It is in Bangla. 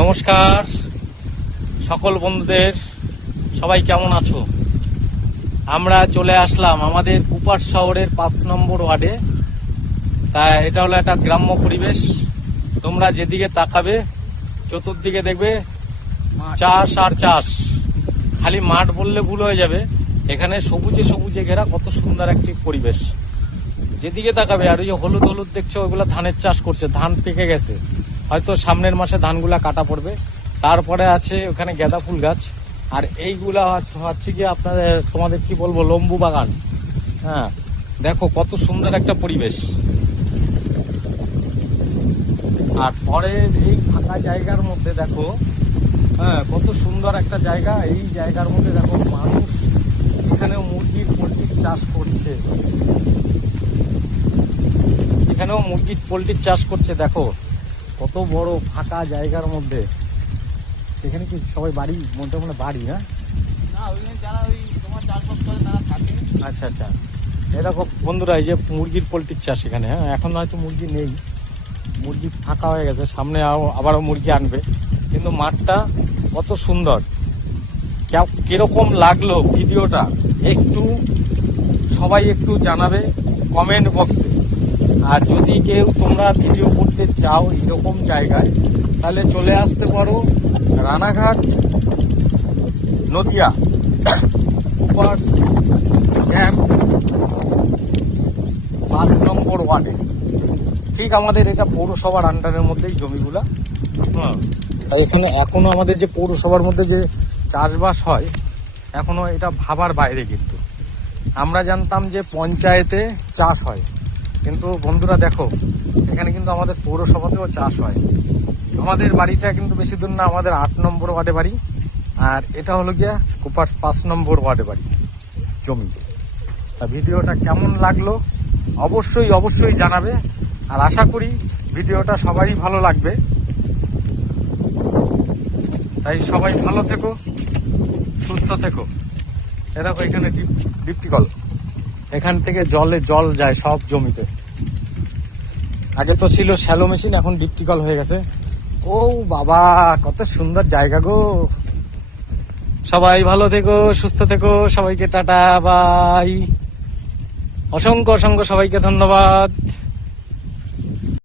নমস্কার সকল বন্ধুদের, সবাই কেমন আছো? আমরা চলে আসলাম আমাদের কুপার শহরের 5 নম্বর ওয়ার্ডে। তাই এটা হলো একটা গ্রাম্য পরিবেশ। তোমরা যেদিকে তাকাবে চতুর্দিকে দেখবে চাষ আর চাষ, খালি মাঠ বললে ভুল হয়ে যাবে। এখানে সবুজে সবুজে ঘেরা কত সুন্দর একটি পরিবেশ, যেদিকে তাকাবে। আর ওই যে হলুদ হলুদ দেখছো, ওইগুলো ধানের চাষ করছে, ধান পেকে গেছে, হয়তো সামনের মাসে ধানগুলা কাটা পড়বে। তারপরে আছে ওখানে গাঁদা ফুল গাছ, আর এইগুলা হচ্ছে কি আপনাদের তোমাদের কি বলবো, লম্বু বাগান। হ্যাঁ, দেখো কত সুন্দর একটা পরিবেশ। আর পরের এই ফাঁকা জায়গার মধ্যে দেখো, হ্যাঁ, কত সুন্দর একটা জায়গা। এই জায়গার মধ্যে দেখো মানুষ এখানেও পোলট্রির চাষ করছে, এখানেও পোলট্রির চাষ করছে। দেখো কত বড় ফাঁকা জায়গার মধ্যে। এখানে কি সবাই বাড়ি, মনে বাড়ি না? যারা ওই তোমার চাষবাস করে তারা থাকে। আচ্ছা আচ্ছা, এরকম বন্ধুরা, এই যে মুরগির পোলট্রির চাষ এখানে। হ্যাঁ, এখন হয়তো মুরগি নেই, মুরগি ফাঁকা হয়ে গেছে, সামনে আবারও মুরগি আনবে। কিন্তু মাঠটা কত সুন্দর। কিরকম লাগলো ভিডিওটা একটু সবাই একটু জানাবে কমেন্ট বক্সে। আর যদি কেউ তোমরা ভিডিও করতে চাও এরকম জায়গায়, তাহলে চলে আসতে পারো রানাঘাট নদিয়া কুপার্স ক্যাম্প 5 নম্বর ওয়ার্ডে। ঠিক আমাদের এটা পৌরসভার আন্ডারের মধ্যেই জমিগুলা। তাই এখানে এখনো আমাদের যে পৌরসভার মধ্যে যে চাষবাস হয়, এখনো এটা ভাবার বাইরে। কিন্তু আমরা জানতাম যে পঞ্চায়েতে চাষ হয়, কিন্তু বন্ধুরা দেখো এখানে কিন্তু আমাদের পৌরসভাতেও চাষ হয়। আমাদের বাড়িটা কিন্তু বেশি দূর না, আমাদের 8 নম্বর ওয়ার্ডে বাড়ি, আর এটা হলো গিয়া কুপার্স 5 নম্বর ওয়ার্ডে বাড়ি জমি। তা ভিডিওটা কেমন লাগলো অবশ্যই অবশ্যই জানাবে। আর আশা করি ভিডিওটা সবারই ভালো লাগবে। তাই সবাই ভালো থেকো, সুস্থ থেকো। এরকম এখানে ডিপটি কল, এখান থেকে জল যায় সব জমিতে। আগে তো ছিল শ্যালো মেশিন, এখন ডিপটি কল হয়ে গেছে। ও বাবা, কত সুন্দর জায়গা গো। সবাই ভালো থেকো, সুস্থ থেকো, সবাইকে টাটা বাই। অসংখ্য অসংখ্য সবাইকে ধন্যবাদ।